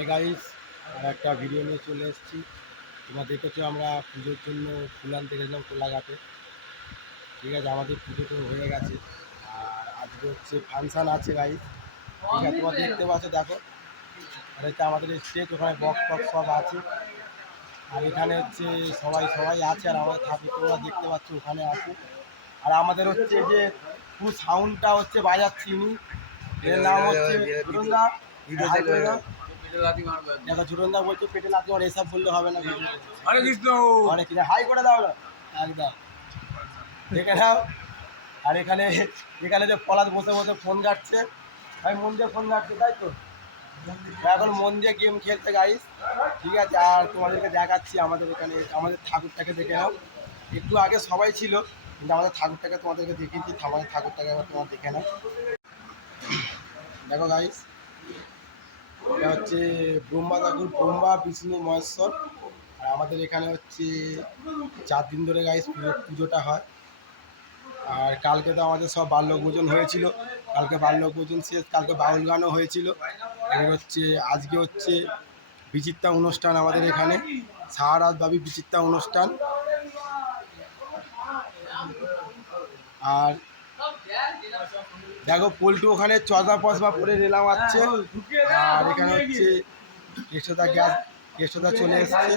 Hi guys, আর একটা video নিয়ে চলে এসেছি। তোমরা দেখেছো আমরা পুজোর জন্য ফুল আনতে গেছিলাম কোলাঘাটে। ঠিক আছে, আমাদের পুজো তো হয়ে গেছে, আর আজকে হচ্ছে ফাংশান আছে গাইস। ঠিক আছে, তোমরা দেখতে পাচ্ছ, দেখো। আর হচ্ছে আমাদের স্টেজ, ওখানে বক্স টক্স সব আছে। আর এখানে হচ্ছে সবাই সবাই আছে, আর আমাদের ঠাকুর তোমরা দেখতে পাচ্ছ ওখানে আছে। আর আমাদের হচ্ছে যে পুরো সাউন্ডটা হচ্ছে বাজাচ্ছি উনি, এর নাম হচ্ছে ঝুটনদা। দেখো ঝুটনদা বলছে পেটে লাথি মারে, এসব বললে হবে না। হরে কৃষ্ণ। অনেক কিছু হাই করে দাও না, একদম দেখে নাও। আর এখানে এখানে যে পলাশ বসে বসে ফোন ঘাটছে, আমি মন দিয়ে ফোন ঘাটছে, তাই তো এখন মন দিয়ে গেম খেলতে গাইস। ঠিক আছে, আর তোমাদেরকে দেখাচ্ছি আমাদের এখানে আমাদের ঠাকুরটাকে দেখে নাও। একটু আগে সবাই ছিল, কিন্তু আমাদের ঠাকুরটাকে তোমাদেরকে দেখিয়েছি। আমাদের ঠাকুরটাকে এবার তোমার দেখে নাও। দেখো গাইস, এটা হচ্ছে ব্রহ্মা ঠাকুর, ব্রহ্মা বিষ্ণু মহেশ্বর। আর আমাদের এখানে হচ্ছে 4 দিন ধরে গাইস পুজোটা হয়। আর কালকে তো আমাদের সব বাল্যভোজন হয়েছিল, কালকে বাল্যভোজন শেষ, কালকে বাউল গানও হয়েছিল। এবার হচ্ছে আজকে হচ্ছে বিচিত্রা অনুষ্ঠান আমাদের এখানে, সারা রাতব্যাপী বিচিত্রা অনুষ্ঠান। আর দেখো পল্টু ওখানে চদা পশবা পরে রেলা মারছে। আর এখানে হচ্ছে কেষ্টদা চলে এসছে।